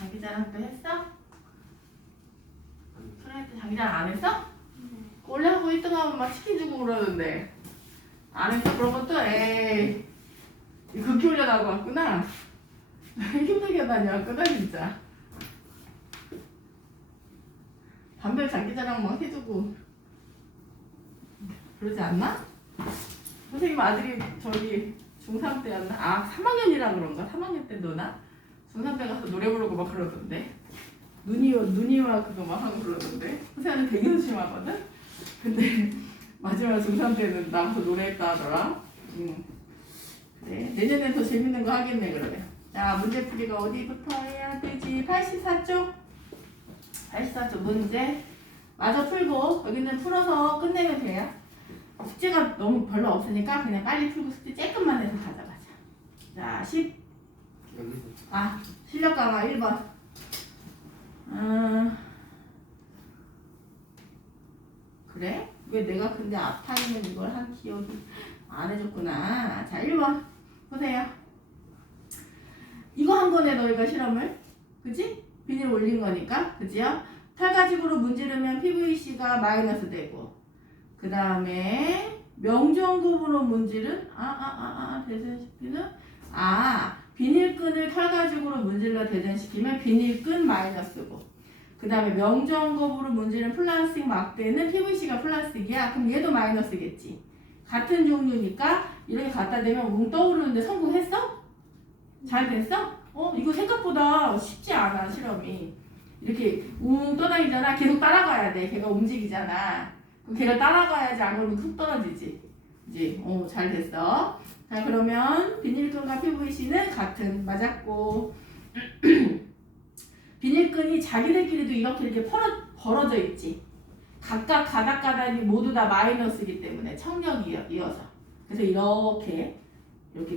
장기자랑 또 했어? 소연이 때 장기자랑 안 했어? 원래 하고 1등 하면 막 치킨 주고 그러는데 안 했어? 그런 것도 에이 극기 훈련하고 왔구나. 힘들게 다녀왔구나 진짜. 담배 장기자랑 막 해주고 그러지 않나? 선생님 아들이 저기 중3 때였나? 아 3학년이라 그런가? 3학년 때 너나? 중3 때 가서 노래 부르고 막 그러던데 눈이와 그거 막 하고 그러던데 선생님은 되게 조심하거든? 근데 마지막 중3 때는 나가서 노래했다 하더라. 그래 내년엔 더 재밌는 거 하겠네 그러면. 자 문제풀이가 어디부터 해야 되지? 84쪽 84쪽 문제 마저 풀고 여기는 풀어서 끝내면 돼요. 숙제가 너무 별로 없으니까 그냥 빨리 풀고 숙제 조금만 해서 가져가자. 자 10 실력 강화 1번 그래? 왜 내가 근데 앞타임은 이걸 한 기억이 안 해줬구나. 자 1번 보세요. 이거 한 거네 너희가 실험을 그치? 비닐 올린 거니까 그지요? 탈가직으로 문지르면 PVC가 마이너스 되고 그 다음에 명중급으로 문지른 대전시키는 비닐끈을 탈가직으로 문질러 대전시키면 비닐끈 마이너스고 그 다음에 명중급으로 문지른 플라스틱 막대는 PVC가 플라스틱이야. 그럼 얘도 마이너스겠지. 같은 종류니까 이렇게 갖다 대면 웅 떠오르는데 성공했어? 잘 됐어? 이거 생각보다 쉽지 않아 실험이. 이렇게 웅 떠다니잖아. 계속 따라가야 돼. 걔가 움직이잖아. 그럼 걔가 따라가야지 안 그러면 툭 떨어지지. 이제 잘 됐어. 자 그러면 비닐끈과 PVC는 같은 맞았고 비닐끈이 자기들끼리도 이렇게 벌어져 있지. 각각 가닥가닥이 모두 다 마이너스이기 때문에 청력이 이어서 그래서 이렇게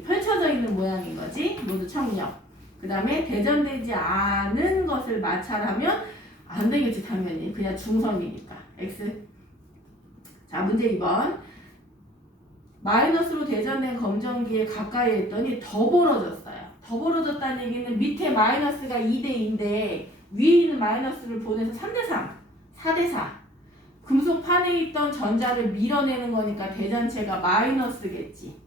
펼쳐져 있는 모양인 거지. 모두 청력. 그 다음에 대전되지 않은 것을 마찰하면 안 되겠지 당연히. 그냥 중성이니까. X. 자 문제 2번. 마이너스로 대전된 검정기에 가까이 했더니 더 벌어졌어요. 더 벌어졌다는 얘기는 밑에 마이너스가 2대2인데 위에 있는 마이너스를 보내서 3대3, 4대4 금속판에 있던 전자를 밀어내는 거니까 대전체가 마이너스겠지.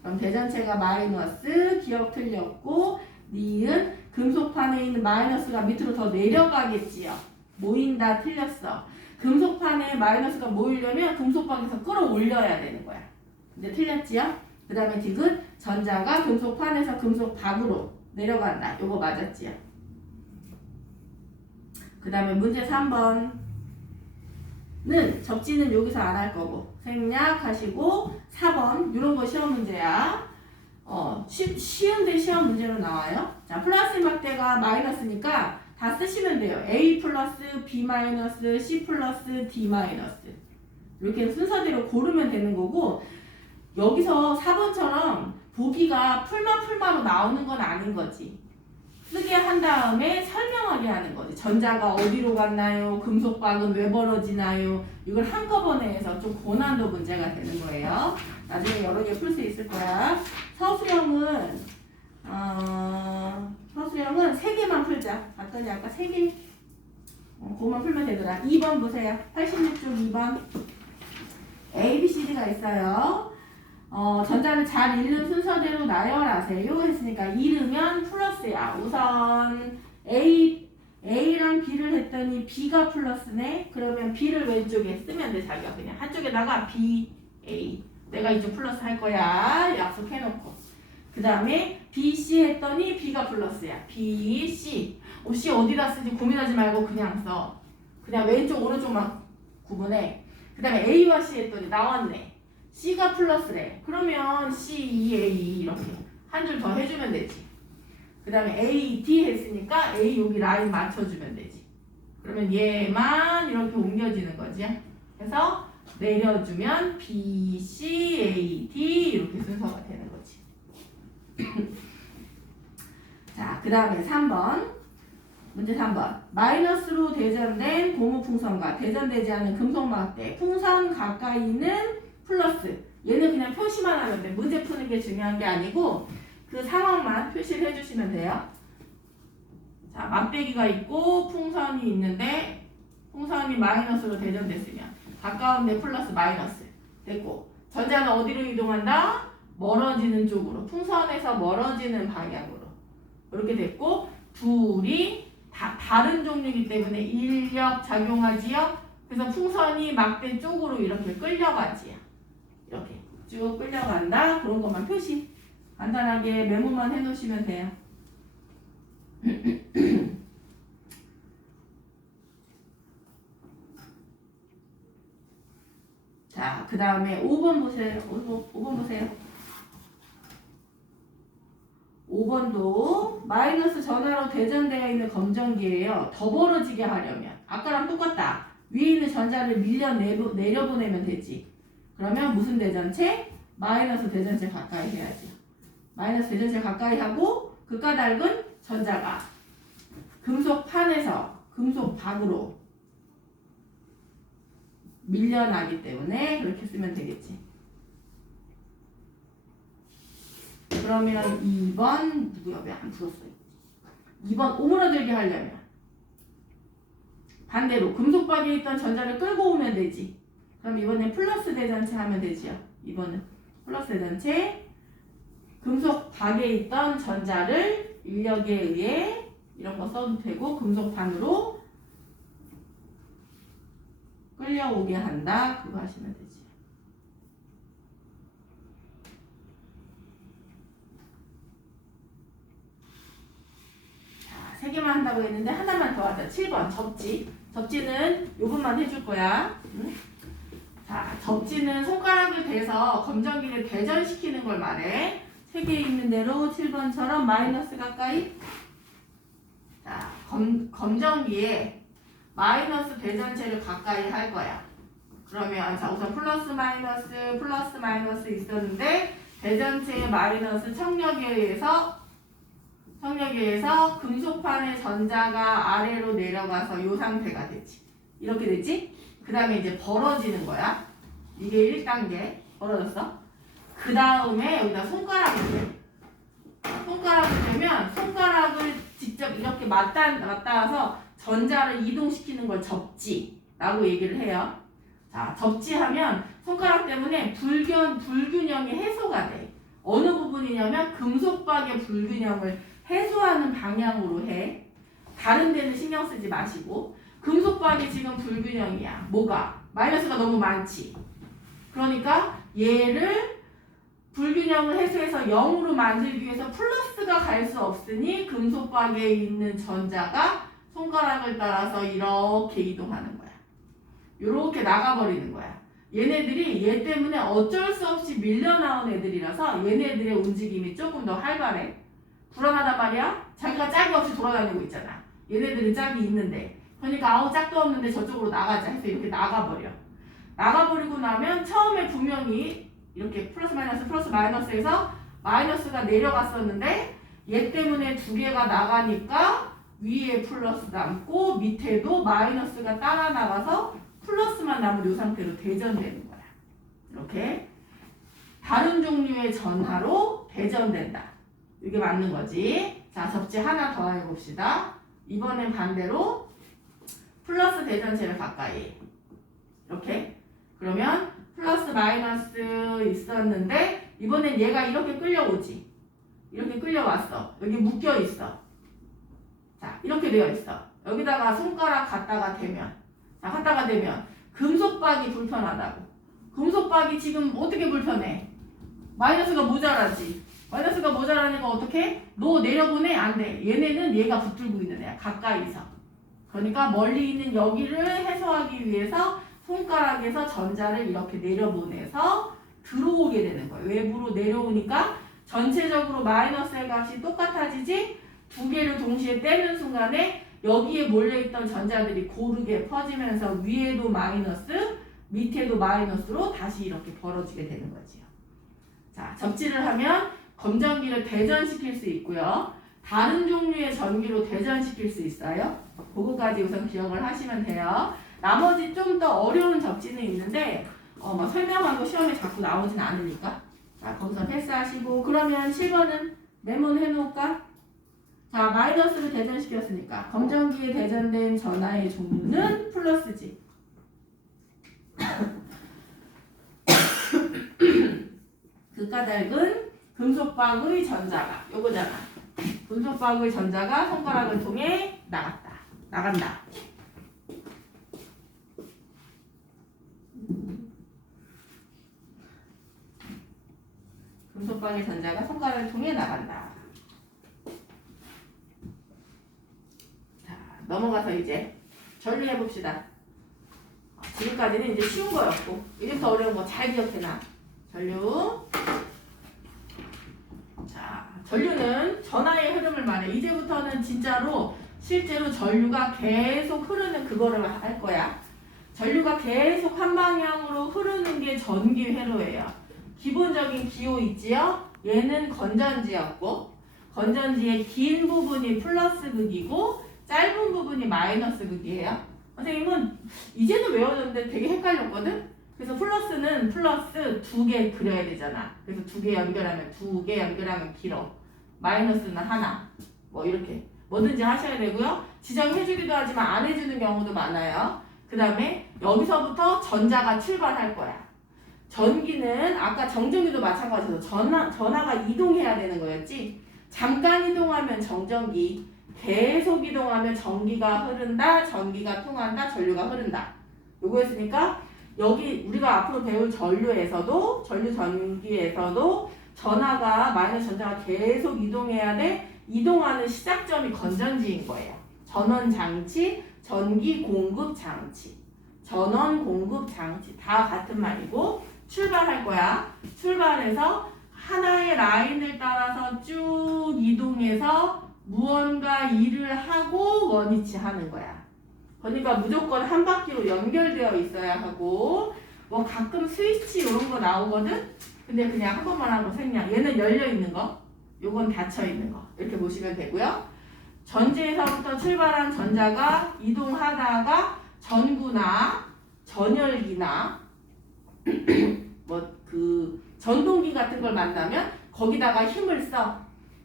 그럼 대전체가 마이너스 기억 틀렸고 니은 금속판에 있는 마이너스가 밑으로 더 내려가겠지요. 모인다 틀렸어. 금속판에 마이너스가 모이려면 금속방에서 끌어올려야 되는 거야. 근데 틀렸지요? 그 다음에 디귿 전자가 금속판에서 금속박으로 내려간다. 요거 맞았지요? 그 다음에 문제 3번은 접지는 여기서 안 할 거고 생략하시고 4번 이런 거 시험 문제야. 쉬운데 시험 문제로 나와요. 자 플러스 막대가 마이너스니까 다 쓰시면 돼요. A 플러스 B 마이너스 C 플러스 D 마이너스 이렇게 순서대로 고르면 되는 거고 여기서 4번처럼 보기가 풀마로 나오는 건 아닌 거지. 쓰게 한 다음에 설명하게 하는 거지. 전자가 어디로 갔나요? 금속박은 왜 벌어지나요? 이걸 한꺼번에 해서 좀 고난도 문제가 되는 거예요. 나중에 여러 개 풀 수 있을 거야. 서술형은 3개만 풀자. 봤더니 아까 3개 그것만 풀면 되더라. 2번 보세요. 86쪽 2번 A, B, C, D가 있어요. 전자를 잘 읽는 순서대로 나열하세요 했으니까 읽으면 플러스야. 우선 A랑 B를 했더니 B가 플러스네. 그러면 B를 왼쪽에 쓰면 돼. 자기가 그냥 한쪽에다가 B, A 내가 이쪽 플러스 할 거야 약속해놓고 그 다음에 B, C 했더니 B가 플러스야. B, C C 어디다 쓰지 고민하지 말고 그냥 써. 그냥 왼쪽 오른쪽만 구분해. 그 다음에 A와 C 했더니 나왔네. C가 플러스래. 그러면 C, E, A 이렇게 한 줄 더 해주면 되지. 그 다음에 A, D 했으니까 A 여기 라인 맞춰주면 되지. 그러면 얘만 이렇게 옮겨지는 거지. 그래서 내려주면 B, C, A, D 이렇게 순서가 되는 거지. 자, 그 다음에 3번. 문제 3번. 마이너스로 대전된 고무풍선과 대전되지 않은 금속막대. 풍선 가까이는 플러스. 얘는 그냥 표시만 하면 돼. 문제 푸는 게 중요한 게 아니고 그 상황만 표시를 해주시면 돼요. 자, 맞배기가 있고 풍선이 있는데 풍선이 마이너스로 대전됐으면 가까운데 플러스 마이너스 됐고 전자는 어디로 이동한다? 멀어지는 쪽으로 풍선에서 멀어지는 방향으로 이렇게 됐고 둘이 다른 종류이기 때문에 인력 작용하지요. 그래서 풍선이 막대 쪽으로 이렇게 끌려가지요. 이렇게 쭉 끌려간다. 그런 것만 표시 간단하게 메모만 해놓으시면 돼요. 자, 그 다음에 5번 보세요. 5번 보세요. 5번도 마이너스 전하로 대전되어 있는 검정기예요. 더 벌어지게 하려면 아까랑 똑같다. 위에 있는 전자를 내려보내면 되지. 그러면 무슨 대전체? 마이너스 대전체 가까이 해야지. 마이너스 대전체 가까이 하고 그 까닭은 전자가 금속판에서 금속박으로 밀려나기 때문에 그렇게 쓰면 되겠지. 그러면 2번 누구야? 왜 안 풀었어요? 2번 오므라들게 하려면 반대로 금속박에 있던 전자를 끌고 오면 되지. 그럼 이번엔 플러스 대전체 하면 되지요. 이번은 플러스 대전체 금속박에 있던 전자를 인력에 의해 이런 거 써도 되고 금속판으로 끌려오게 한다. 그거 하시면 되지. 자, 3개만 한다고 했는데 하나만 더 하자. 7번 접지. 접지는 요것만 해줄 거야. 응? 자, 접지는 손가락을 대서 검정기를 대전시키는 걸 말해. 책에 있는 대로 7번처럼 마이너스 가까이. 자, 검정기에 마이너스 대전체를 가까이 할 거야. 그러면 자 우선 플러스 마이너스 있었는데 대전체의 마이너스 청력에 의해서 금속판의 전자가 아래로 내려가서 이 상태가 되지. 이렇게 되지? 그 다음에 이제 벌어지는 거야. 이게 1단계 벌어졌어. 그 다음에 여기다 손가락을 대. 손가락을 대면 손가락을 직접 이렇게 맞닿아서 전자를 이동시키는 걸 접지라고 얘기를 해요. 자, 접지하면 손가락 때문에 불균형이 해소가 돼. 어느 부분이냐면 금속박의 불균형을 해소하는 방향으로 해. 다른 데는 신경 쓰지 마시고 금속박이 지금 불균형이야. 뭐가? 마이너스가 너무 많지. 그러니까 얘를 불균형을 해소해서 0으로 만들기 위해서 플러스가 갈 수 없으니 금속박에 있는 전자가 손가락을 따라서 이렇게 이동하는 거야. 이렇게 나가버리는 거야. 얘네들이 얘 때문에 어쩔 수 없이 밀려나온 애들이라서 얘네들의 움직임이 조금 더 활발해. 불안하단 말이야. 자기가 짝이 없이 돌아다니고 있잖아. 얘네들은 짝이 있는데. 그러니까 아우 짝도 없는데 저쪽으로 나가자 해서 이렇게 나가버려. 나가버리고 나면 처음에 분명히 이렇게 플러스 마이너스에서 마이너스가 내려갔었는데 얘 때문에 두 개가 나가니까 위에 플러스 남고 밑에도 마이너스가 따라 나가서 플러스만 남은 이 상태로 대전되는 거야. 이렇게 다른 종류의 전하로 대전된다. 이게 맞는 거지. 자, 접지 하나 더 해봅시다. 이번엔 반대로 플러스 대전체를 가까이 이렇게. 그러면 플러스 마이너스 있었는데 이번엔 얘가 이렇게 끌려오지. 이렇게 끌려왔어. 여기 묶여있어. 자, 이렇게 되어 있어. 여기다가 손가락 갖다가 대면 금속박이 불편하다고. 금속박이 지금 어떻게 불편해? 마이너스가 모자라지. 마이너스가 모자라니까 어떻게? 너 내려보내? 안 돼. 얘네는 얘가 붙들고 있는 애야. 가까이서. 그러니까 멀리 있는 여기를 해소하기 위해서 손가락에서 전자를 이렇게 내려보내서 들어오게 되는 거예요. 외부로 내려오니까 전체적으로 마이너스의 값이 똑같아지지? 두 개를 동시에 떼는 순간에 여기에 몰려있던 전자들이 고르게 퍼지면서 위에도 마이너스, 밑에도 마이너스로 다시 이렇게 벌어지게 되는 거지요. 자, 접지를 하면 검정기를 대전시킬 수 있고요. 다른 종류의 전기로 대전시킬 수 있어요. 그거까지 우선 기억을 하시면 돼요. 나머지 좀 더 어려운 접지는 있는데 막 설명하고 시험에 자꾸 나오진 않으니까 자, 거기서 패스하시고 그러면 7번은 메모는 해놓을까? 자, 마이너스를 대전시켰으니까 검정기에 대전된 전하의 종류는 플러스지. 그 까닭은 금속박의 전자가 요거잖아. 금속박의 전자가 손가락을 통해 나간다. 금속박의 전자가 손가락을 통해 나간다. 자, 넘어가서 이제 전류해 봅시다. 지금까지는 이제 쉬운 거였고 이제부터 어려운 거 잘 기억해놔. 전류. 자, 전류는 전하의 흐름을 말해. 이제부터는 진짜로 실제로 전류가 계속 흐르는 그거를 할 거야. 전류가 계속 한 방향으로 흐르는 게 전기 회로예요. 기본적인 기호 있지요? 얘는 건전지였고 건전지의 긴 부분이 플러스 극이고 짧은 부분이 마이너스 극이에요. 선생님은 이제는 외워졌는데 되게 헷갈렸거든? 그래서 플러스는 플러스 2개 그려야 되잖아. 그래서 2개 연결하면 길어. 마이너스는 하나. 뭐 이렇게 뭐든지 하셔야 되고요. 지정해주기도 하지만 안 해주는 경우도 많아요. 그 다음에 여기서부터 전자가 출발할 거야. 전기는 아까 정전기도 마찬가지로 전하가 이동해야 되는 거였지. 잠깐 이동하면 정전기, 계속 이동하면 전기가 흐른다, 전기가 통한다, 전류가 흐른다. 요거였으니까 여기 우리가 앞으로 배울 전류에서도 전류 전기에서도 전하가 마이너스 전자가 계속 이동해야 돼. 이동하는 시작점이 건전지인 거예요. 전원 장치, 전기 공급 장치, 전원 공급 장치 다 같은 말이고 출발할 거야. 출발해서 하나의 라인을 따라서 쭉 이동해서 무언가 일을 하고 원위치 하는 거야. 그러니까 무조건 한 바퀴로 연결되어 있어야 하고 뭐 가끔 스위치 이런 거 나오거든? 근데 그냥 한 번만 하고 생략. 얘는 열려 있는 거, 요건 닫혀 있는 거 이렇게 보시면 되고요. 전지에서부터 출발한 전자가 이동하다가 전구나 전열기나 뭐 그 전동기 같은 걸 만나면 거기다가 힘을 써.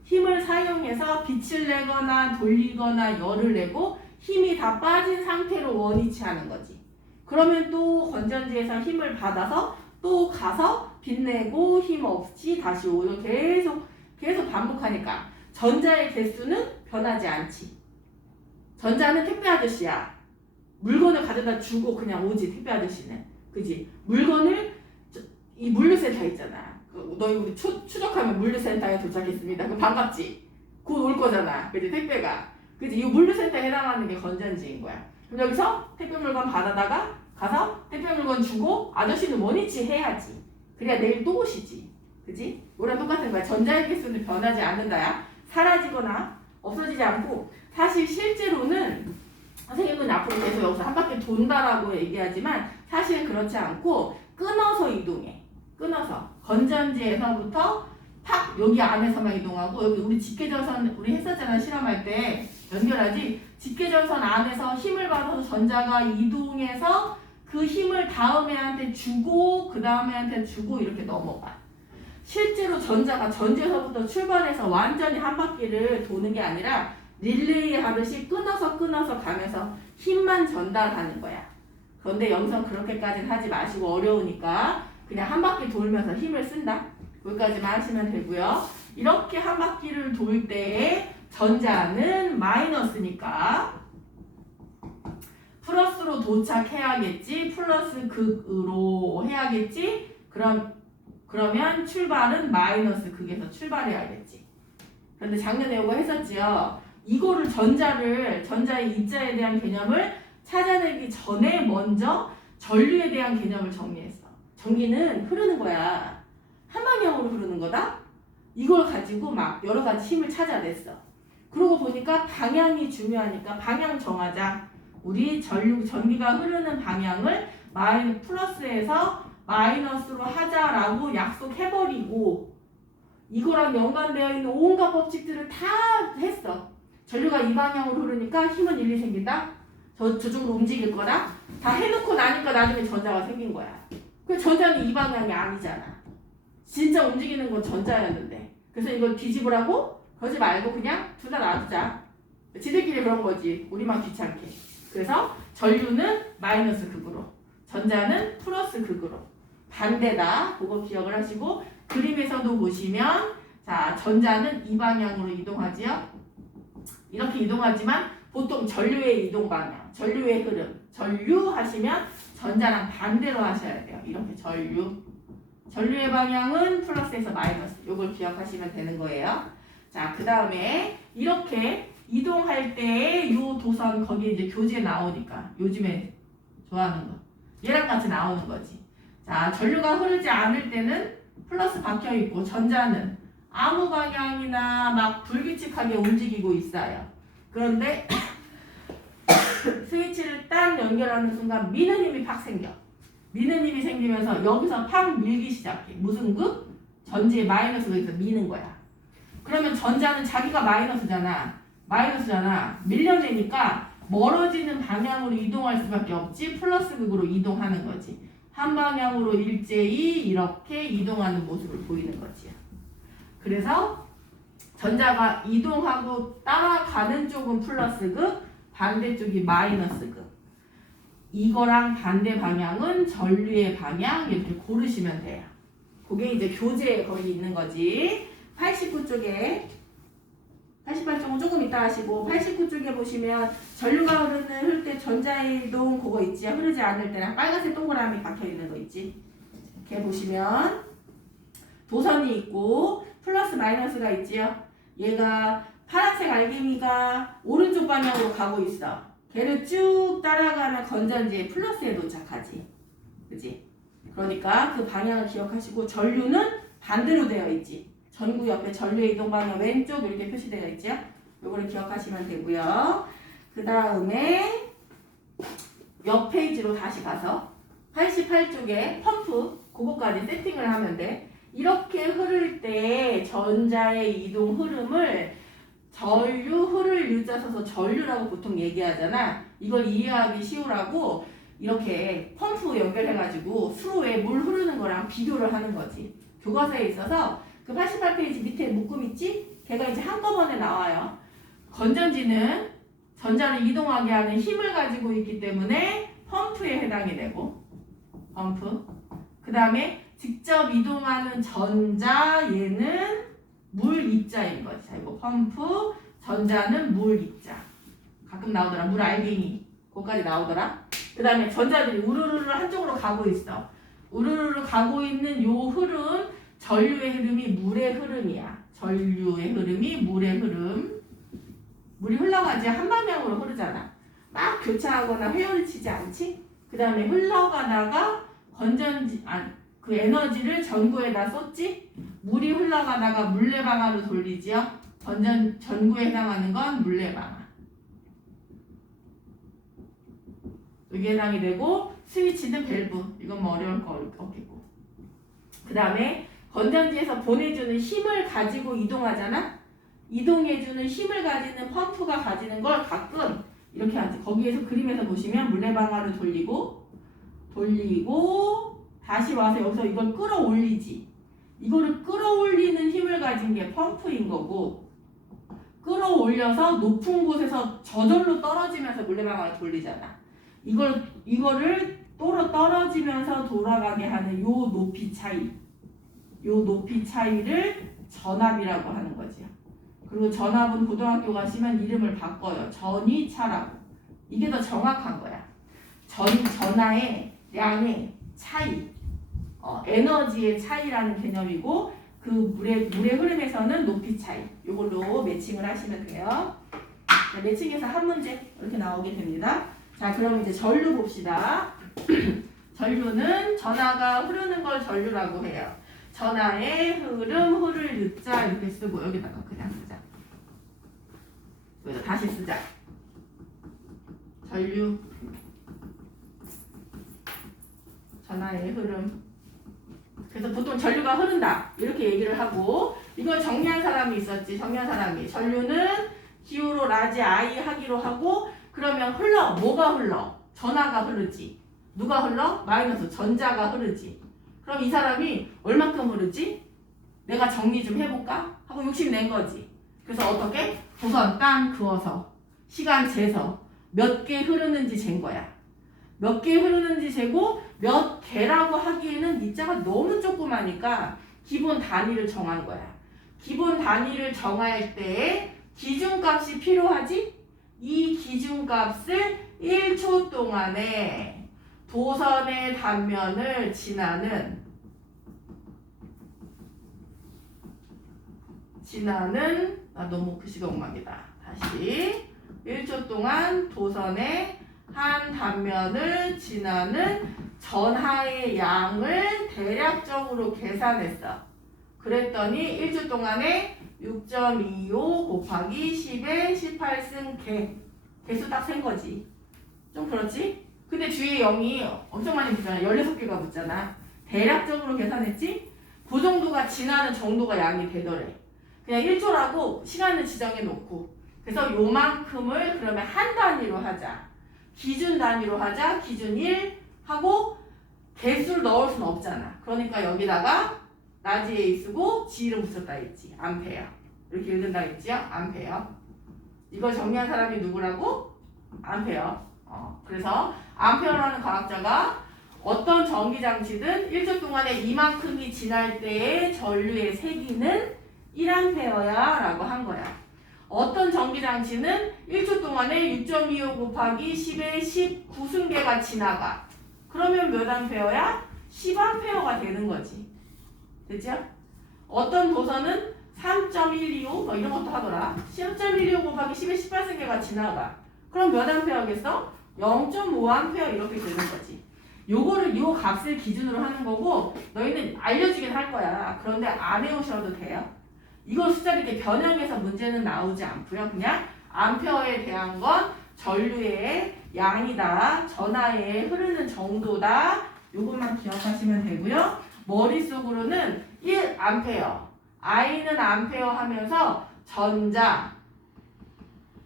힘을 사용해서 빛을 내거나 돌리거나 열을 내고 힘이 다 빠진 상태로 원위치 하는 거지. 그러면 또 건전지에서 힘을 받아서 또 가서 빛내고 힘 없이 다시 오고 계속 반복하니까 전자의 개수는 변하지 않지. 전자는 택배 아저씨야. 물건을 가져다 주고 그냥 오지. 택배 아저씨는. 그지? 물건을 이 물류센터 있잖아. 너희 우리 추적하면 물류센터에 도착했습니다. 그럼 반갑지? 곧 올 거잖아. 그지? 택배가. 그지? 이 물류센터에 해당하는 게 건전지인 거야. 그럼 여기서 택배 물건 받아다가 가서 택배 물건 주고 아저씨는 원위치 해야지. 그래야 내일 또 오시지. 그지? 이거랑 똑같은 거야. 전자의 개수는 변하지 않는다야. 사라지거나 없어지지 않고 사실 실제로는 선생님은 앞으로 계속 여기서 한 바퀴 돈다라고 얘기하지만 사실 그렇지 않고 끊어서 이동해. 끊어서 건전지에서부터 팍 여기 안에서만 이동하고 여기 우리 집계전선 우리 했었잖아. 실험할 때 연결하지. 집계전선 안에서 힘을 받아서 전자가 이동해서 그 힘을 다음 애한테 주고 그 다음 애한테 주고 이렇게 넘어가. 실제로 전자가 전지에서부터 출발해서 완전히 한 바퀴를 도는 게 아니라 릴레이 하듯이 끊어서 가면서 힘만 전달하는 거야. 그런데 여기서 그렇게까지는 하지 마시고 어려우니까 그냥 한 바퀴 돌면서 힘을 쓴다. 거기까지만 하시면 되고요. 이렇게 한 바퀴를 돌 때에 전자는 마이너스니까 플러스로 도착해야겠지. 플러스 극으로 해야겠지. 그러면 출발은 마이너스 극에서 출발해야겠지. 그런데 작년에 이거 했었지요. 이거를 전자의 입자에 대한 개념을 찾아내기 전에 먼저 전류에 대한 개념을 정리했어. 전기는 흐르는 거야. 한 방향으로 흐르는 거다. 이걸 가지고 막 여러 가지 힘을 찾아냈어. 그러고 보니까 방향이 중요하니까 방향 정하자. 우리 전기가 흐르는 방향을 플러스에서 마이너스로 하자라고 약속해버리고 이거랑 연관되어 있는 온갖 법칙들을 다 했어. 전류가 이 방향으로 흐르니까 힘은 일리 생긴다. 저쪽으로 움직일 거다. 다 해놓고 나니까 나중에 전자가 생긴 거야. 그 전자는 이 방향이 아니잖아. 진짜 움직이는 건 전자였는데. 그래서 이걸 뒤집으라고? 그러지 말고 그냥 둘 다 놔두자. 지들끼리 그런 거지. 우리만 귀찮게. 그래서 전류는 마이너스 극으로, 전자는 플러스 극으로. 반대다. 그거 기억을 하시고 그림에서도 보시면 자, 전자는 이 방향으로 이동하지요. 이렇게 이동하지만 보통 전류의 이동 방향, 전류의 흐름, 전류 하시면 전자랑 반대로 하셔야 돼요. 이렇게 전류의 방향은 플러스에서 마이너스. 이걸 기억하시면 되는 거예요. 자, 그 다음에 이렇게 이동할 때 이 도선 거기에 이제 교재 나오니까 요즘에 좋아하는 거 얘랑 같이 나오는 거지. 자, 전류가 흐르지 않을 때는 플러스 박혀 있고 전자는 아무 방향이나 막 불규칙하게 움직이고 있어요. 그런데 스위치를 딱 연결하는 순간 미는 힘이 팍 생겨. 미는 힘이 생기면서 여기서 팍 밀기 시작해. 무슨 극? 전지의 마이너스가 여기서 미는 거야. 그러면 전자는 자기가 마이너스잖아. 밀려내니까 멀어지는 방향으로 이동할 수밖에 없지. 플러스 극으로 이동하는 거지. 한 방향으로 일제히 이렇게 이동하는 모습을 보이는 거지. 그래서 전자가 이동하고 따라가는 쪽은 플러스 극, 반대쪽이 마이너스 극. 이거랑 반대 방향은 전류의 방향 이렇게 고르시면 돼요. 그게 이제 교재에 거기 있는 거지. 89쪽에 88쪽은 조금 이따 하시고 89쪽에 보시면 전류가 흐를 때 전자의 이동 그거 있지. 흐르지 않을 때랑 빨간색 동그라미 박혀 있는 거 있지. 이렇게 보시면 도선이 있고 플러스 마이너스가 있지요. 얘가 파란색 알갱이가 오른쪽 방향으로 가고 있어. 걔를 쭉 따라가면 건전지의 플러스에 도착하지. 그치? 그러니까 그 방향을 기억하시고 전류는 반대로 되어 있지. 전구 옆에 전류의 이동 방향 왼쪽 이렇게 표시되어 있죠. 요거를 기억하시면 되고요. 그 다음에 옆 페이지로 다시 가서 88쪽에 펌프 그거까지 세팅을 하면 돼. 이렇게 흐를 때 전자의 이동 흐름을 전류 흐를 유자 써서 전류라고 보통 얘기하잖아. 이걸 이해하기 쉬우라고 이렇게 펌프 연결해가지고 수로에 물 흐르는 거랑 비교를 하는 거지. 교과서에 있어서 그 88페이지 밑에 묶음 있지? 걔가 이제 한꺼번에 나와요. 건전지는 전자를 이동하게 하는 힘을 가지고 있기 때문에 펌프에 해당이 되고 펌프. 그 다음에 직접 이동하는 전자 얘는 물 입자인 거지. 자, 이거 펌프, 전자는 물 입자. 가끔 나오더라. 물 알갱이. 그거까지 나오더라. 그 다음에 전자들이 우르르르 한쪽으로 가고 있어. 우르르르 가고 있는 요 흐름, 전류의 흐름이 물의 흐름이야. 전류의 흐름이 물의 흐름. 물이 흘러가지 한 방향으로 흐르잖아. 막 교차하거나 회오리 치지 않지? 그 다음에 흘러가다가 그 에너지를 전구에다 쏟지? 물이 흘러가다가 물레방아로 돌리지요. 전구에 해당하는 건 물레방아. 여기에 해당이 되고 스위치는 밸브. 이건 뭐 어려울 거 없겠고. 그 다음에 건전지에서 보내주는 힘을 가지고 이동하잖아. 이동해주는 힘을 가지는 펌프가 가지는 걸 가끔 이렇게 하지. 거기에서 그림에서 보시면 물레방아를 돌리고 다시 와서 여기서 이걸 끌어올리지. 이거를 끌어올리는 힘을 가진 게 펌프인 거고 끌어올려서 높은 곳에서 저절로 떨어지면서 물레방아를 돌리잖아. 이거를 떨어지면서 돌아가게 하는 요 높이 차이를 전압이라고 하는 거죠. 그리고 전압은 고등학교 가시면 이름을 바꿔요. 전위차라고. 이게 더 정확한 거야. 전하의 양의 차이, 에너지의 차이라는 개념이고 그 물의 흐름에서는 높이 차이. 이걸로 매칭을 하시면 돼요. 네, 매칭해서 한 문제 이렇게 나오게 됩니다. 자, 그럼 이제 전류 봅시다. 전류는 전하가 흐르는 걸 전류라고 해요. 전하의 흐름, 흐를 유자 이렇게 쓰고 여기다가 그냥 쓰자. 여기다 다시 쓰자. 전류, 전하의 흐름. 그래서 보통 전류가 흐른다 이렇게 얘기를 하고 이걸 정리한 사람이 있었지. 정리한 사람이 전류는 기호로 라지 I 하기로 하고 그러면 흘러. 뭐가 흘러? 전하가 흐르지. 누가 흘러? 마이너스 전자가 흐르지. 그럼 이 사람이 얼만큼 흐르지? 내가 정리 좀 해볼까? 하고 욕심 낸 거지. 그래서 어떻게? 우선 땅 그어서 시간 재서 몇 개 흐르는지 잰 거야. 몇 개 흐르는지 재고 몇 개라고 하기에는 이 자가 너무 조그마니까 기본 단위를 정한 거야. 기본 단위를 정할 때 기준값이 필요하지? 이 기준값을 1초 동안에 도선의 단면을 지나는 너무 글씨가 엉망이다. 다시 1초 동안 도선의 한 단면을 지나는 전하의 양을 대략적으로 계산했어. 그랬더니 1초 동안에 6.25 곱하기 10에 18승 개수 딱 센 거지. 좀 그렇지? 근데 뒤에 0이 엄청 많이 붙잖아. 16개가 붙잖아. 대략적으로 계산했지? 그 정도가 지나는 정도가 양이 되더래. 그냥 1초라고 시간을 지정해 놓고. 그래서 요만큼을 그러면 한 단위로 하자. 기준 단위로 하자. 기준 1 하고 개수를 넣을 수는 없잖아. 그러니까 여기다가 나지에 쓰고 지 이름 붙였다 했지. 암페어. 이렇게 읽는다 했지요. 암페어. 이걸 정리한 사람이 누구라고? 암페어. 그래서 암페어라는 과학자가 어떤 전기장치든 1초 동안에 이만큼이 지날 때의 전류의 세기는 1암페어야 라고 한 거야. 어떤 전기장치는 1초 동안에 6.25 곱하기 10의 19승계가 지나가. 그러면 몇 암페어야? 10암페어가 되는 거지. 됐죠? 어떤 도선은 3.125 뭐 이런 것도 하더라. 3.125 곱하기 10의 18승계가 지나가. 그럼 몇 암페어겠어? 0.5암페어 이렇게 되는 거지. 요거를 요 값을 기준으로 하는 거고 너희는 알려주긴 할 거야. 그런데 안 외우셔도 돼요. 이걸 숫자를 이렇게 변형해서 문제는 나오지 않고요. 그냥 암페어에 대한 건 전류의 양이다. 전하에 흐르는 정도다. 요것만 기억하시면 되고요. 머릿속으로는 1암페어 I는 암페어 하면서 전자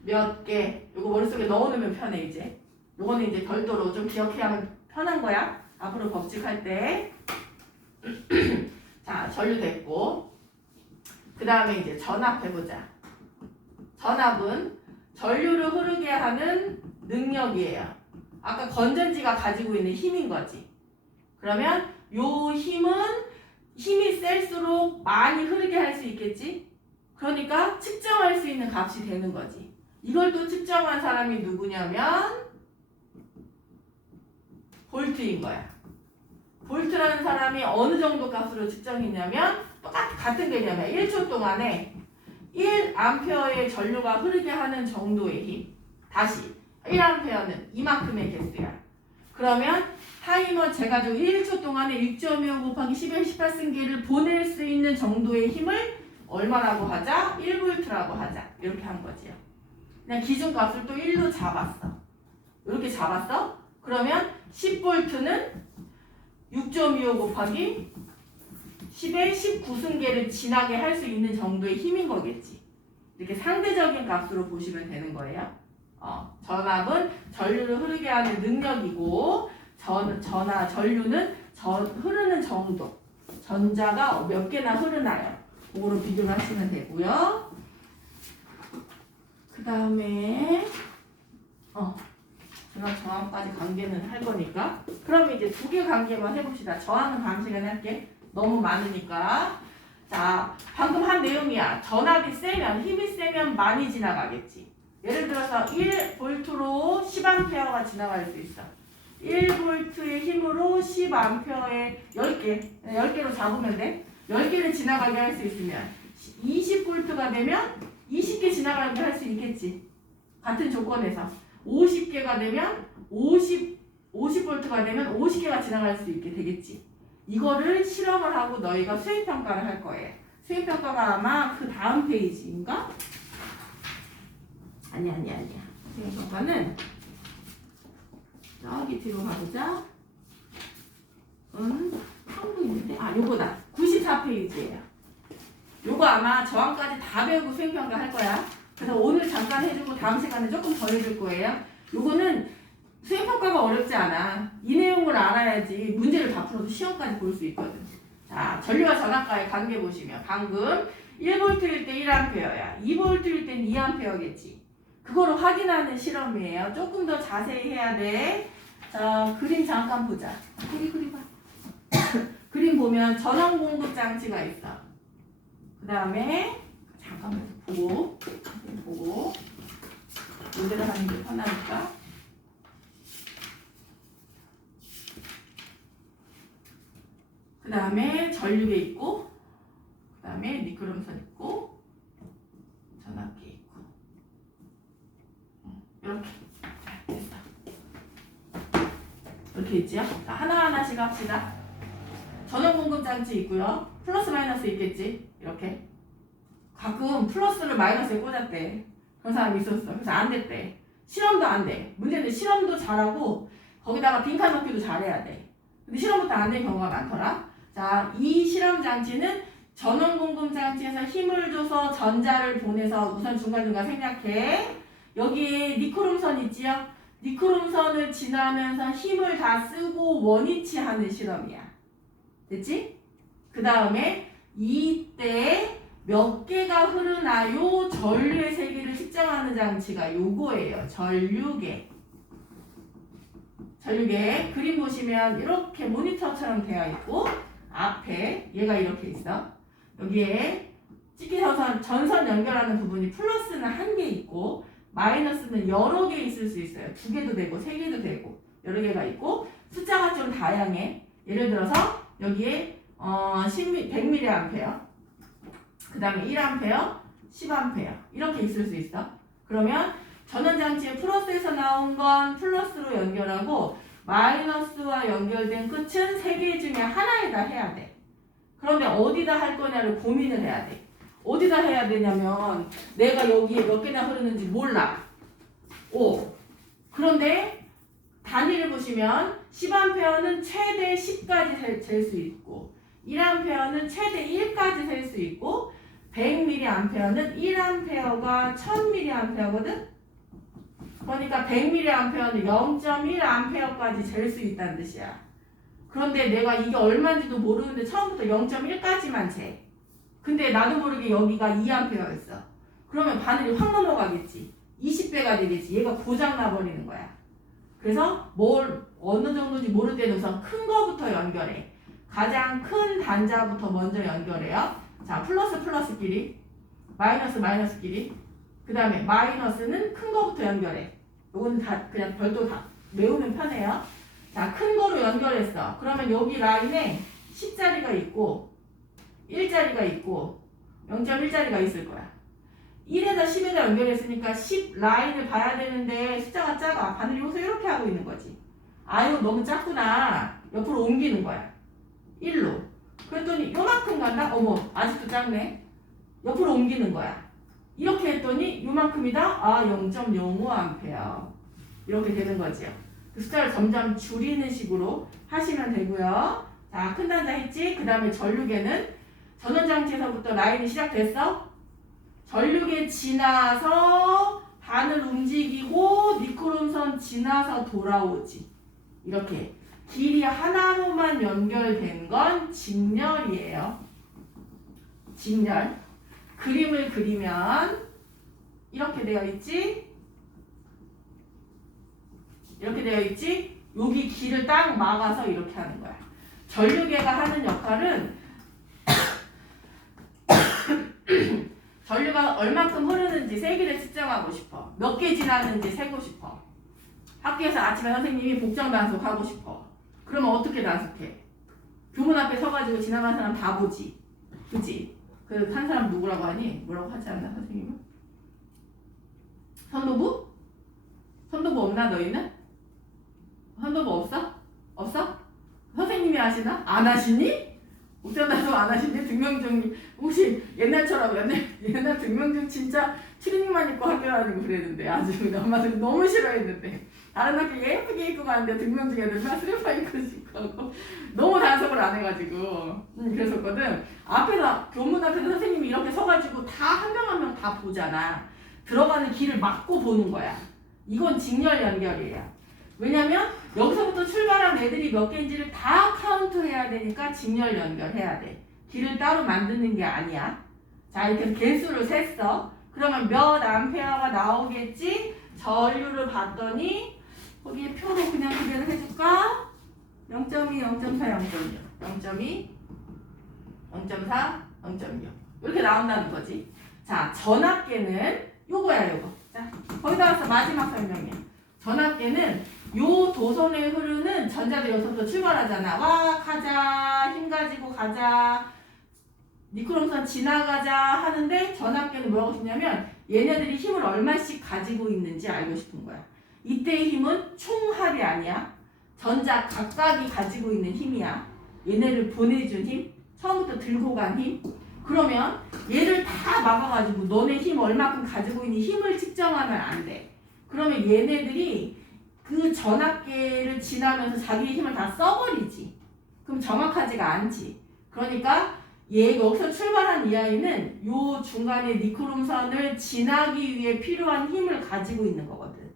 몇 개 요거 머릿속에 넣어놓으면 편해 이제. 요거는 이제 별도로 좀 기억해야 편한 거야. 앞으로 법칙할 때. 자, 전류 됐고 그 다음에 이제 전압 해보자. 전압은 전류를 흐르게 하는 능력이에요. 아까 건전지가 가지고 있는 힘인 거지. 그러면 요 힘이 셀수록 많이 흐르게 할 수 있겠지? 그러니까 측정할 수 있는 값이 되는 거지. 이걸 또 측정한 사람이 누구냐면 볼트인 거야. 볼트라는 사람이 어느 정도 값으로 측정했냐면 같은 개념이야. 1초 동안에 1암페어의 전류가 흐르게 하는 정도의 힘. 다시 1암페어는 이만큼의 개수야. 그러면 타이머 재가지고 1초 동안에 6.25 곱하기 10의 18승계를 보낼 수 있는 정도의 힘을 얼마라고 하자? 1볼트라고 하자. 이렇게 한 거지요. 그냥 기준값을 또 1로 잡았어. 이렇게 잡았어? 그러면 10볼트는 6.25 곱하기 10의 19승계를 지나게 할 수 있는 정도의 힘인 거겠지. 이렇게 상대적인 값으로 보시면 되는 거예요. 전압은 전류를 흐르게 하는 능력이고 전류는 흐르는 정도. 전자가 몇 개나 흐르나요? 그거로 비교를 하시면 되고요. 그 다음에 제가 저항까지 관계는 할 거니까 그럼 이제 2개 관계만 해봅시다. 저항은 다음 시간에 할게. 너무 많으니까. 자, 방금 한 내용이야. 전압이 세면, 힘이 세면 많이 지나가겠지. 예를 들어서 1볼트로 10암페어가 지나갈 수 있어. 1볼트의 힘으로 10암페어의 10개로 잡으면 돼. 10개를 지나가게 할 수 있으면 20볼트가 되면 20개 지나가게 할 수 있겠지. 같은 조건에서 50개가 되면 50볼트가 되면 50개가 지나갈 수 있게 되겠지. 이거를 실험을 하고 너희가 수행평가를 할 거예요. 수행평가가 아마 그 다음 페이지인가? 아니야. 수행평가는 저기 뒤로 가보자. 한국 있는데? 요거다. 94페이지예요. 요거 아마 저항까지 다 배우고 수행평가 할 거야. 그래서 오늘 잠깐 해주고 다음 시간에 조금 더 해줄 거예요. 요거는 수행평가가 어렵지 않아. 이 내용을 알아야지 문제를 다 풀어서 시험까지 볼 수 있거든. 자, 전류와 전압과의 관계 보시면 방금 1V일 때 1A야. 2V일 땐 2A겠지. 그거를 확인하는 실험이에요. 조금 더 자세히 해야 돼. 자, 그림 잠깐 보자. 그림 봐. 그림 보면 전원 공급 장치가 있어. 그 다음에 잠깐만 보고 문제를 하는 게 편하니까. 그 다음에 전류계 있고, 그 다음에 미끄럼선 있고, 전압계 있고, 이렇게. 자, 됐어. 이렇게 있지요? 자, 하나하나씩 합시다. 전원 공급 장치 있고요. 플러스 마이너스 있겠지? 이렇게. 가끔 플러스를 마이너스에 꽂았대. 그런 사람이 있었어. 그래서 안 됐대. 실험도 안 돼. 문제는 실험도 잘하고 거기다가 빈칸 넣기도 잘해야 돼. 근데 실험부터 안 되는 경우가 많더라. 자, 이 실험 장치는 전원 공급 장치에서 힘을 줘서 전자를 보내서 우선 중간중간 생략해. 여기에 니크롬선 있지요? 니크롬선을 지나면서 힘을 다 쓰고 원위치하는 실험이야. 됐지? 그 다음에 이때 몇 개가 흐르나요? 전류의 세기를 측정하는 장치가 요거예요. 전류계. 그림 보시면 이렇게 모니터처럼 되어 있고 앞에 얘가 이렇게 있어. 여기에 찍히선 전선 연결하는 부분이 플러스는 한 개 있고 마이너스는 여러 개 있을 수 있어요. 2개도 되고 3개도 되고 여러 개가 있고 숫자가 좀 다양해. 예를 들어서 여기에 100mA 그 다음에 1A, 10A 이렇게 있을 수 있어. 그러면 전원장치의 플러스에서 나온 건 플러스로 연결하고 마이너스와 연결된 끝은 3개 중에 하나에다 해야 돼. 그런데 어디다 할 거냐를 고민을 해야 돼. 어디다 해야 되냐면 내가 여기에 몇 개나 흐르는지 몰라. 그런데 단위를 보시면 10A는 최대 10까지 잴 수 있고 1A는 최대 1까지 셀 수 있고 100mA는 1A가 1000mA거든? 그러니까 100mA는 0.1A까지 잴 수 있다는 뜻이야. 그런데 내가 이게 얼마인지도 모르는데 처음부터 0.1까지만 재. 근데 나도 모르게 여기가 2A였어. 그러면 바늘이 확 넘어가겠지. 20배가 되겠지. 얘가 고장 나버리는 거야. 그래서 어느 정도인지 모를 때는 우선 큰 거부터 연결해. 가장 큰 단자부터 먼저 연결해요. 자, 플러스끼리, 마이너스끼리. 그 다음에 마이너스는 큰 거부터 연결해. 요거는 다 그냥 별도 다 외우면 편해요. 자, 큰 거로 연결했어. 그러면 여기 라인에 10자리가 있고 1자리가 있고 0.1자리가 있을 거야. 1에다 10에다 연결했으니까 10 라인을 봐야 되는데 숫자가 작아. 바늘이 여기서 이렇게 하고 있는 거지. 아유, 너무 작구나. 옆으로 옮기는 거야. 1로. 그랬더니 요만큼 간다? 어머, 아직도 작네. 옆으로 옮기는 거야. 이렇게 했더니 요만큼이다? 0.05A. 이렇게 되는 거지요. 그 숫자를 점점 줄이는 식으로 하시면 되고요. 자, 큰 단자 했지? 그 다음에 전류계는 전원장치에서부터 라인이 시작됐어? 전류계 지나서 반을 움직이고 니크롬선 지나서 돌아오지. 이렇게 길이 하나로만 연결된 건 직렬이에요. 직렬. 그림을 그리면 이렇게 되어 있지? 이렇게 되어 있지? 여기 길을 딱 막아서 이렇게 하는 거야. 전류계가 하는 역할은 전류가 얼만큼 흐르는지 세기를 측정하고 싶어. 몇 개 지나는지 세고 싶어. 학교에서 아침에 선생님이 복장 단속하고 싶어. 그러면 어떻게 단속해? 교문 앞에 서가지고 지나간 사람 다 보지. 그지? 그 한 사람 누구라고 하니? 뭐라고 하지 않나 선생님은? 선도부? 선도부 없나 너희는? 선도부 없어? 없어? 선생님이 하시나? 안 하시니? 복장 단속 안 하시니? 등명증 혹시 옛날처럼 옛날 등명증 진짜 추리닝만 입고 학교 다니고 그랬는데 아주 엄마들이 너무 싫어했는데 다른 학교 예쁘게 입고 가는데 등명증 애들 다 슬리퍼 입고 싶고 너무 단속을 안 해가지고 그랬었거든. 앞에서 교문 앞에서 선생님이 이렇게 서가지고 다 한 명 한 명 다 보잖아. 들어가는 길을 막고 보는 거야. 이건 직렬 연결이에요. 왜냐면 여기서부터 출발한 애들이 몇 개인지를 다 카운트해야 되니까 직렬 연결해야 돼. 길을 따로 만드는 게 아니야. 자, 이렇게 개수를 셌어. 그러면 몇 암페어가 나오겠지? 전류를 봤더니 거기에 표로 그냥 그대로 해줄까? 0.2, 0.4, 0.6, 0.2, 0.4, 0.6 이렇게 나온다는 거지. 자, 전압계는 요거야, 요거. 자, 거기다 와서 마지막 설명이야. 전압계는 요 도선에 흐르는 전자들 여기서부터 출발하잖아. 와, 가자, 힘 가지고 가자, 니크롬선 지나가자 하는데 전압계는 뭐라고 싶냐면 얘네들이 힘을 얼마씩 가지고 있는지 알고 싶은 거야. 이때의 힘은 총합이 아니야. 전자 각각이 가지고 있는 힘이야. 얘네를 보내준 힘, 처음부터 들고 간 힘. 그러면 얘를 다 막아가지고 너네 힘 얼마큼 가지고 있는 힘을 측정하면 안 돼. 그러면 얘네들이 그 전압계를 지나면서 자기의 힘을 다 써버리지. 그럼 정확하지가 않지. 그러니까 얘 여기서 출발한 이 아이는 요 중간에 니크롬선을 지나기 위해 필요한 힘을 가지고 있는 거거든.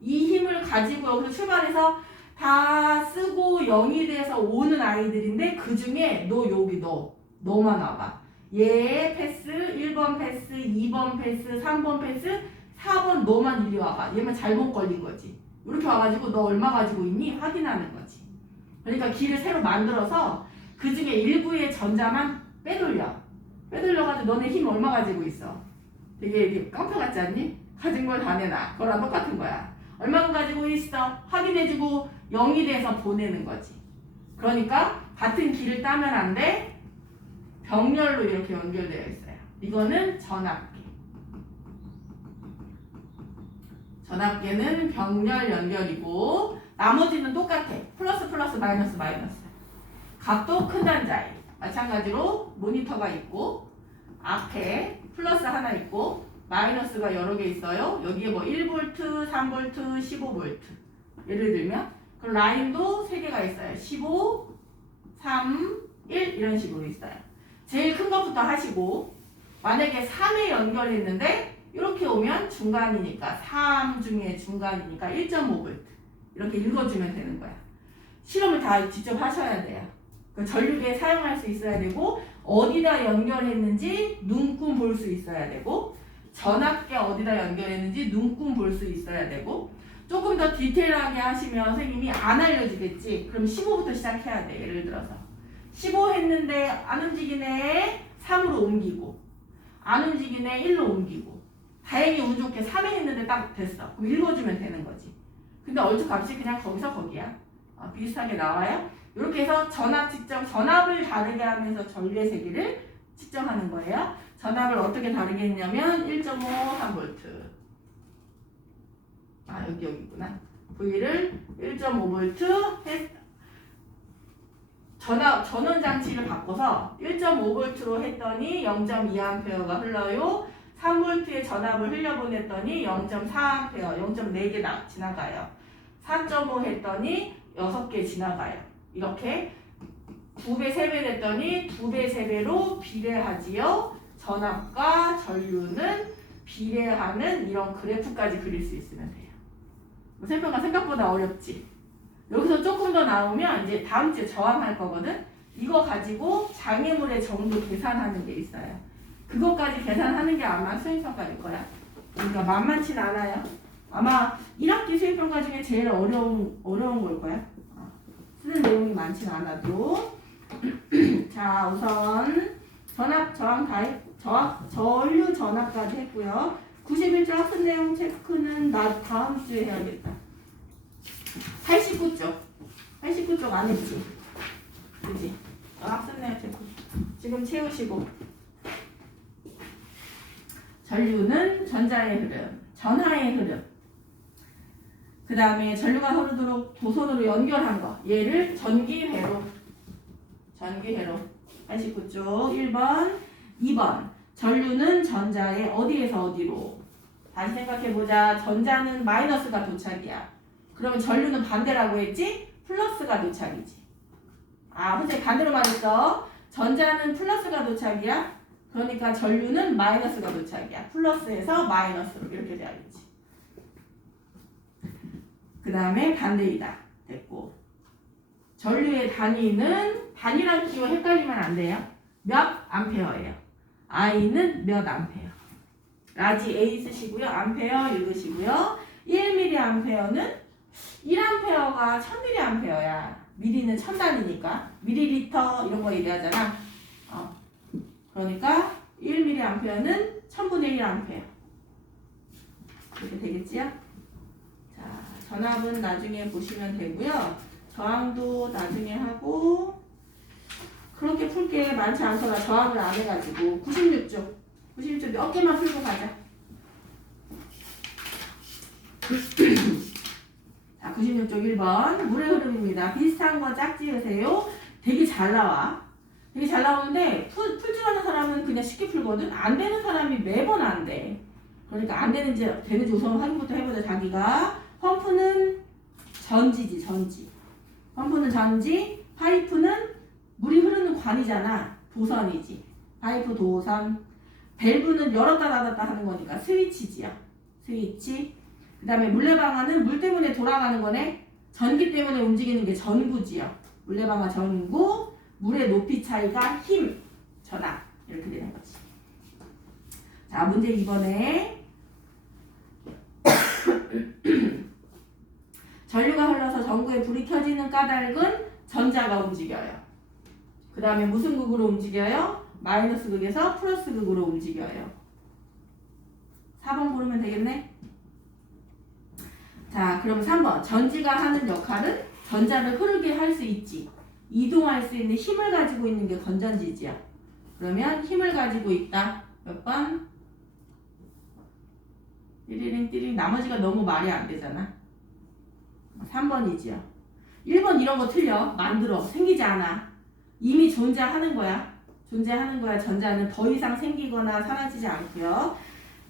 이 힘을 가지고 여기서 출발해서 다 쓰고 0이 돼서 오는 아이들인데 그 중에 너 여기 너만 와봐. 얘 패스, 1번 패스, 2번 패스, 3번 패스, 4번 너만 이리 와봐. 얘만 잘못 걸린 거지. 이렇게 와가지고 너 얼마 가지고 있니? 확인하는 거지. 그러니까 길을 새로 만들어서 그 중에 일부의 전자만 빼돌려가지고 너네 힘 얼마 가지고 있어? 되게 이렇게 깡패 같지 않니? 가진 걸 다 내놔. 그거랑 똑같은 거야. 얼마큼 가지고 있어? 확인해주고 0이 돼서 보내는 거지. 그러니까 같은 길을 따면 안 돼. 병렬로 이렇게 연결되어 있어요. 이거는 전압계. 전압계는 병렬 연결이고 나머지는 똑같아. 플러스 플러스 마이너스 마이너스. 각도 큰 단자에 마찬가지로 모니터가 있고 앞에 플러스 하나 있고 마이너스가 여러 개 있어요. 여기에 뭐 1V, 3V, 15V 예를 들면 그 라인도 3개가 있어요. 15, 3, 1 이런 식으로 있어요. 제일 큰 것부터 하시고 만약에 3에 연결했는데 이렇게 오면 중간이니까 3 중에 중간이니까 1.5V 이렇게 읽어주면 되는 거야. 실험을 다 직접 하셔야 돼요. 그 전류계에 사용할 수 있어야 되고 어디다 연결했는지 눈금 볼 수 있어야 되고 전압계 어디다 연결했는지 눈금 볼 수 있어야 되고 조금 더 디테일하게 하시면 선생님이 안 알려주겠지. 그럼 15부터 시작해야 돼. 예를 들어서 15 했는데 안 움직이네 3으로 옮기고 안 움직이네 1로 옮기고 다행히 운 좋게 3에 했는데 딱 됐어. 그럼 읽어주면 되는 거지. 근데 얼추 값이 그냥 거기서 거기야. 비슷하게 나와요. 이렇게 해서 전압 측정, 전압을 다르게 하면서 전류의 세기를 측정하는 거예요. 전압을 어떻게 다르게 했냐면 1.5, 3V. 여기 있구나. V를 1.5V 전원 장치를 바꿔서 1.5V로 했더니 0.2A가 흘러요. 3V의 전압을 흘려보냈더니 0.4A, 0.4개 지나가요. 4.5 했더니 6개 지나가요. 이렇게 2배, 3배 됐더니 2배, 3배로 비례하지요. 전압과 전류는 비례하는 이런 그래프까지 그릴 수 있으면 돼요. 설명가 생각보다 어렵지? 여기서 조금 더 나오면 이제 다음 주에 저항할 거거든? 이거 가지고 장애물의 정도 계산하는 게 있어요. 그것까지 계산하는 게 아마 수행평가일 거야. 그러니까 만만치는 않아요. 아마 1학기 수행평가 중에 제일 어려운 걸 거야. 쓰는 내용이 많지는 않아도. 자, 우선 전압, 저항 다 전류 전압까지 했고요. 91조 학습 내용 체크는 다음 주에 해야겠다. 89쪽 안 했지? 그지? 학습 내용 체크. 지금 채우시고. 전류는 전자의 흐름, 전하의 흐름. 그 다음에 전류가 흐르도록 도선으로 연결한 거. 얘를 전기회로. 89쪽 1번, 2번. 전류는 전자의 어디에서 어디로? 다시 생각해보자. 전자는 마이너스가 도착이야. 그러면 전류는 반대라고 했지? 플러스가 도착이지. 선생님 반대로 말했어. 전자는 플러스가 도착이야. 그러니까 전류는 마이너스가 도착이야. 플러스에서 마이너스로 이렇게 돼야겠지. 그 다음에 반대이다. 됐고. 전류의 단위는 단위랑 기호 헷갈리면 안 돼요. 몇 암페어예요. I는 몇 암페어. 라지 A 쓰시고요. 암페어 읽으시고요. 1mA는 1A가 1000mA야. 미리는 1000단위니까. 밀리리터 이런 거 얘기하잖아. 그러니까 1mA는 1000분의 1A. 이렇게 되겠지요? 자, 전압은 나중에 보시면 되고요. 저항도 나중에 하고 그렇게 풀 게 많지 않더라. 저항을 안 해가지고 96쪽 몇 개만 풀고 가자. 자, 96쪽 1번 물의 흐름입니다. 비슷한 거 짝지으세요. 되게 잘 나와. 되게 잘 나오는데 풀 줄 아는 사람은 그냥 쉽게 풀거든. 안 되는 사람이 매번 안 돼. 그러니까 안 되는지 되는지 우선 확인부터 해보자. 자기가 펌프는 전지지. 펌프는 전지, 파이프는 물이 흐르는 관이잖아. 도선이지. 파이프 도선. 밸브는 열었다 닫았다 하는 거니까 스위치지야. 스위치. 그 다음에 물레방아는 물 때문에 돌아가는 거네. 전기 때문에 움직이는 게 전구지요. 물레방아 전구, 물의 높이 차이가 힘, 전압. 이렇게 되는 거지. 자, 문제 2번에 전류가 흘러서 전구에 불이 켜지는 까닭은 전자가 움직여요. 그 다음에 무슨 극으로 움직여요? 마이너스 극에서 플러스 극으로 움직여요. 4번 고르면 되겠네? 자, 그럼 3번. 전지가 하는 역할은 전자를 흐르게 할 수 있지. 이동할 수 있는 힘을 가지고 있는 게 건전지지야. 그러면 힘을 가지고 있다. 몇 번? 띠리링 나머지가 너무 말이 안 되잖아. 3번이지요. 1번 이런 거 틀려. 만들어. 생기지 않아. 이미 존재하는 거야. 전자는 더 이상 생기거나 사라지지 않고요.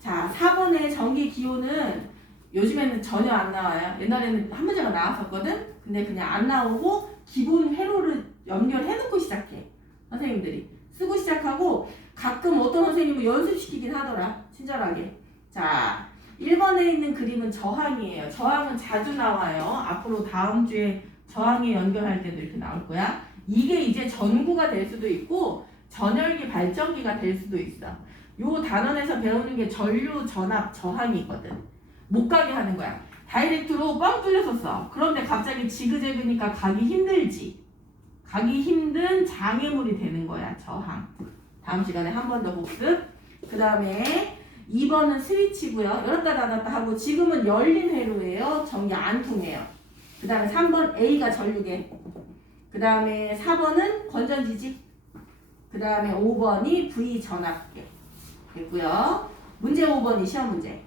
자, 4번의 전기 기호는 요즘에는 전혀 안 나와요. 옛날에는 한 문제가 나왔었거든. 근데 그냥 안 나오고 기본 회로를 연결해놓고 시작해. 선생님들이 쓰고 시작하고 가끔 어떤 선생님은 연습시키긴 하더라. 친절하게. 자, 1번에 있는 그림은 저항이에요. 저항은 자주 나와요. 앞으로 다음 주에 저항에 연결할 때도 이렇게 나올 거야. 이게 이제 전구가 될 수도 있고 전열기 발전기가 될 수도 있어. 요 단원에서 배우는 게 전류, 전압, 저항이거든. 못 가게 하는 거야. 다이렉트로 뻥 뚫렸었어. 그런데 갑자기 지그재그니까 가기 힘들지. 가기 힘든 장애물이 되는 거야. 저항. 다음 시간에 한 번 더 복습. 그 다음에 2번은 스위치고요. 열었다 닫았다 하고 지금은 열린 회로예요. 전기 안 통해요. 그 다음에 3번 A가 전류계. 그 다음에 4번은 건전지지. 그 다음에 5번이 V 전압계. 됐고요. 문제 5번이 시험 문제.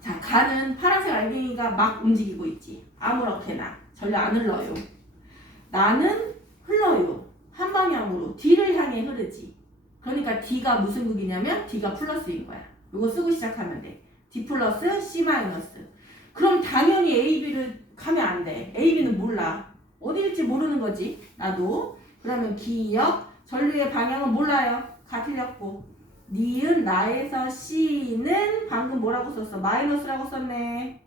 자, 가는 파란색 알갱이가 막 움직이고 있지. 아무렇게나. 전류 안 흘러요. 나는 흘러요. 한 방향으로 D를 향해 흐르지. 그러니까 D가 무슨 극이냐면 D가 플러스인 거야. 이거 쓰고 시작하면 돼. D 플러스 C 마이너스. 그럼 당연히 A, B를 가면 안 돼. A, B는 몰라. 어디일지 모르는 거지. 나도. 그러면 기역. 전류의 방향은 몰라요. 가 틀렸고. 니은 나에서 C는 방금 뭐라고 썼어? 마이너스라고 썼네.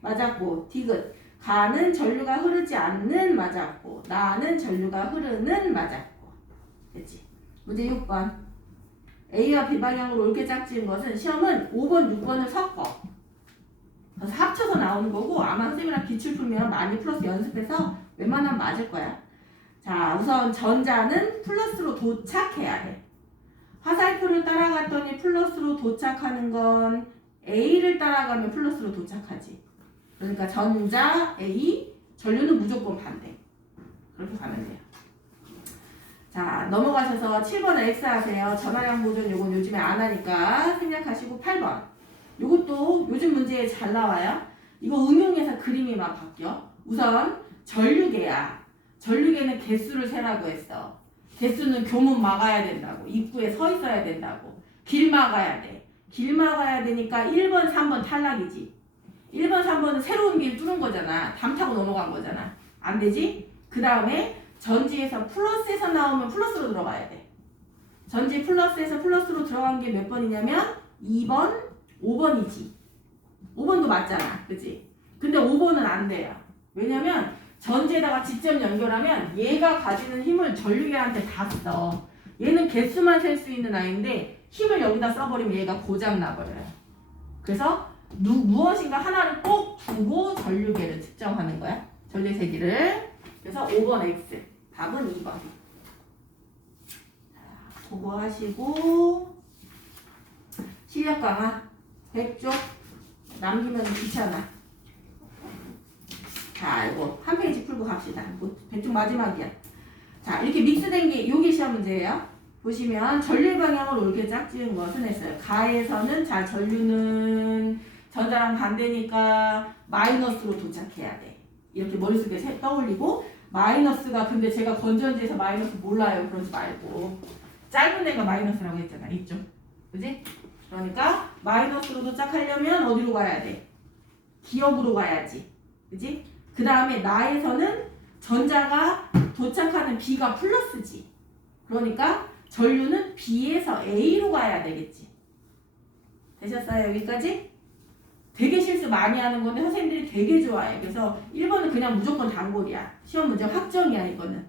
맞았고. 디귿. 가는 전류가 흐르지 않는 맞았고. 나는 전류가 흐르는 맞았고. 됐지? 문제 6번. A와 B 방향으로 옳게 짝지은 것은 시험은 5번, 6번을 섞어. 그래서 합쳐서 나오는 거고 아마 선생님이랑 기출 풀면 많이 플러스 연습해서 웬만하면 맞을 거야. 자, 우선 전자는 플러스로 도착해야 돼. 화살표를 따라갔더니 플러스로 도착하는 건 A를 따라가면 플러스로 도착하지. 그러니까 전자 A, 전류는 무조건 반대. 그렇게 가면 돼요. 자, 넘어가셔서 7번 X 하세요. 전화량 보존 요건 요즘에 안 하니까 생략하시고 8번. 요것도 요즘 문제에 잘 나와요. 이거 응용해서 그림이 막 바뀌어. 우선 전류계야. 전류계는 개수를 세라고 했어. 개수는 교문 막아야 된다고. 입구에 서 있어야 된다고. 길 막아야 돼. 길 막아야 되니까 1번, 3번 탈락이지. 1번, 3번은 새로운 길 뚫은 거잖아. 담 타고 넘어간 거잖아. 안 되지? 그 다음에 전지에서 플러스에서 나오면 플러스로 들어가야 돼. 전지 플러스에서 플러스로 들어간 게 몇 번이냐면 2번, 5번이지. 5번도 맞잖아. 그치? 근데 5번은 안 돼요. 왜냐면 전지에다가 직접 연결하면 얘가 가지는 힘을 전류계한테 다 써. 얘는 개수만 셀 수 있는 아이인데 힘을 여기다 써버리면 얘가 고장 나버려요. 그래서 무엇인가 하나를 꼭 두고 전류계를 측정하는 거야. 전류 세기를. 그래서 5번 X. 답은 2번. 그거 하시고 시력 강화 100쪽 남기면 귀찮아. 자, 이거 한 페이지 풀고 갑시다. 100쪽 마지막이야. 자, 이렇게 믹스된 게 요게 시험 문제예요. 보시면 전류 방향으로 이렇게 짝지은 것은 했어요. 가에서는 자 전류는 전자랑 반대니까 마이너스로 도착해야 돼. 이렇게 머릿속에 떠올리고 마이너스가 근데 제가 건전지에서 마이너스 몰라요. 그러지 말고 짧은 애가 마이너스라고 했잖아. 이쪽. 그지? 그러니까 마이너스로 도착하려면 어디로 가야 돼? 기역으로 가야지. 그지? 그 다음에 나에서는 전자가 도착하는 B가 플러스지. 그러니까 전류는 B에서 A로 가야 되겠지. 되셨어요? 여기까지? 되게 실수 많이 하는 건데 선생님들이 되게 좋아해. 그래서 1번은 그냥 무조건 단골이야. 시험 문제 확정이야 이거는.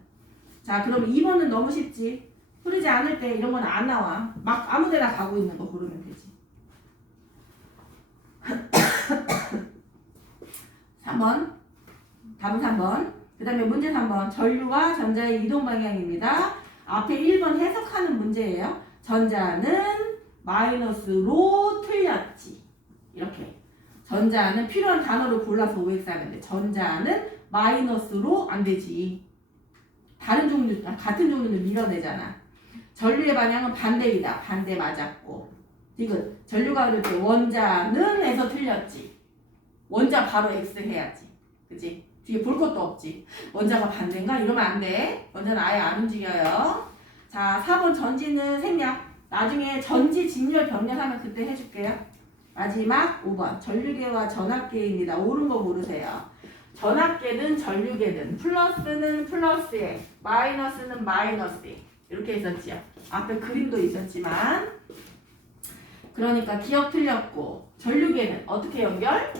자, 그럼 2번은 너무 쉽지. 흐르지 않을 때 이런 건 안 나와. 막 아무 데나 가고 있는 거 고르면 되지. 3번. 답은 3번. 그 다음에 문제 3번. 전류와 전자의 이동 방향입니다. 앞에 1번 해석하는 문제예요. 전자는 마이너스로 틀렸지. 이렇게. 전자는 필요한 단어를 골라서 OX 하는데 전자는 마이너스로 안 되지. 다른 종류, 같은 종류는 밀어내잖아. 전류의 방향은 반대이다. 반대 맞았고. 지금 전류가 그럴 때 원자는 해서 틀렸지. 원자 바로 X 해야지. 그치? 뒤에 볼 것도 없지. 원자가 반대인가? 이러면 안 돼. 원자는 아예 안 움직여요. 자, 4번 전지는 생략. 나중에 전지 직렬 병렬하면 그때 해줄게요. 마지막 5번 전류계와 전압계입니다. 옳은 거 모르세요. 전압계든 전류계든 플러스는 플러스에 마이너스는 마이너스에 이렇게 있었지요. 앞에 그림도 있었지만 그러니까 기억 틀렸고 전류계는 어떻게 연결?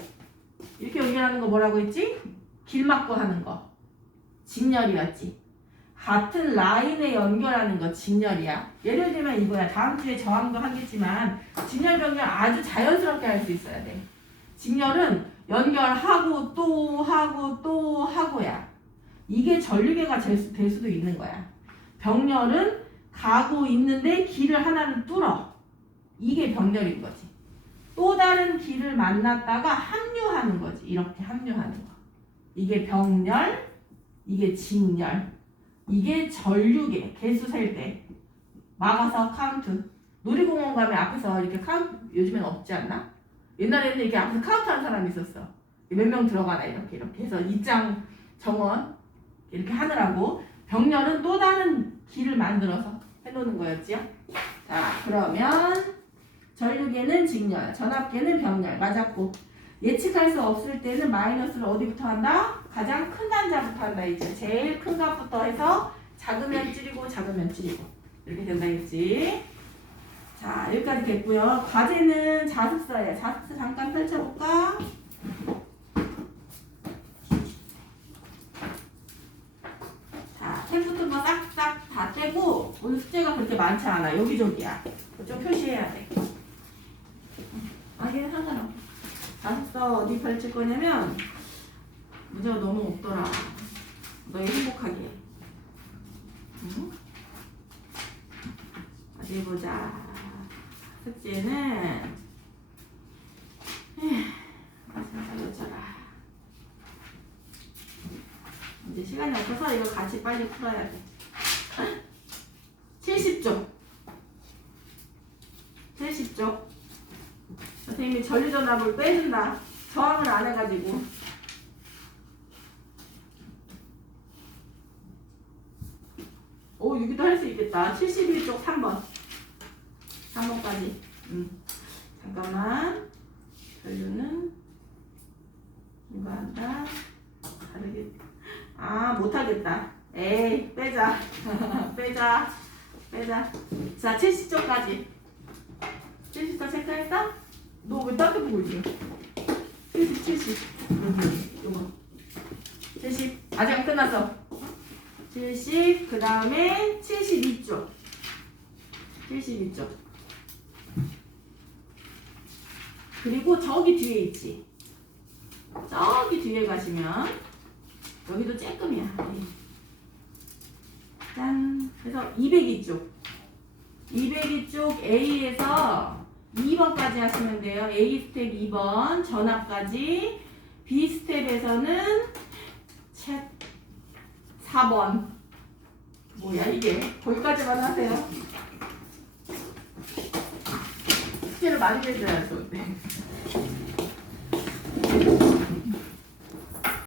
이렇게 연결하는 거 뭐라고 했지? 길 막고 하는 거 직렬이었지. 같은 라인에 연결하는 거 직렬이야. 예를 들면 이거야. 다음 주에 저항도 하겠지만 직렬 병렬 아주 자연스럽게 할 수 있어야 돼. 직렬은 연결하고 또 하고 또 하고야. 이게 전류계가 될 수도 있는 거야. 병렬은 가고 있는데 길을 하나를 뚫어. 이게 병렬인 거지. 또 다른 길을 만났다가 합류하는 거지. 이렇게 합류하는 거. 이게 병렬, 이게 직렬. 이게 전류계, 개수 셀 때 막아서 카운트. 놀이공원 가면 앞에서 이렇게 카운트, 요즘엔 없지 않나? 옛날에는 이렇게 앞에서 카운트 하는 사람이 있었어. 몇 명 들어가나 이렇게 해서 입장 정원 이렇게 하느라고. 병렬은 또 다른 길을 만들어서 해놓는 거였지요. 자, 그러면 전류계는 직렬, 전압계는 병렬 맞았고, 예측할 수 없을 때는 마이너스를 어디부터 한다? 가장 큰 단자부터 한다. 이제 제일 큰 값부터 해서 작으면 줄이고 작으면 줄이고 이렇게 된다 했지. 자, 여기까지 됐고요. 과제는 자습서예요. 자습서 잠깐 펼쳐볼까? 자, 템부터 싹싹 다 떼고 오늘 숙제가 그렇게 많지 않아. 여기저기야. 좀 표시해야 돼. 아, 얘는 상관없어. 자습서 어디 펼칠 거냐면 문제가 너무 없더라. 너희 행복하게. 응? 어디 보자. 숙제는 살려줘라. 이제 시간이 없어서 이거 같이 빨리 풀어야 돼. 70쪽. 70쪽. 선생님이 전류전압을 빼준다. 저항을 안 해가지고. 오, 여기도 할 수 있겠다. 71쪽 3번. 3번까지. 잠깐만. 전류는 이거 한다. 다르게. 아, 못하겠다. 에이, 빼자. 빼자. 자, 70쪽까지. 70쪽 체크했어? 너 왜 딴 데 보고 있어? 70. 요거. 70. 아직 안 끝났어. 70. 그 다음에 72쪽. 72쪽. 그리고 저기 뒤에 있지. 저기 뒤에 가시면 여기도 쬐끔이야. 짠. 그래서 202쪽. 202쪽 A에서 2번까지 하시면 돼요. A 스텝 2번 전압까지. B 스텝에서는 책 4번. 뭐야 이게? 거기까지만 하세요. 숙제를 많이 해줘야 좋은데.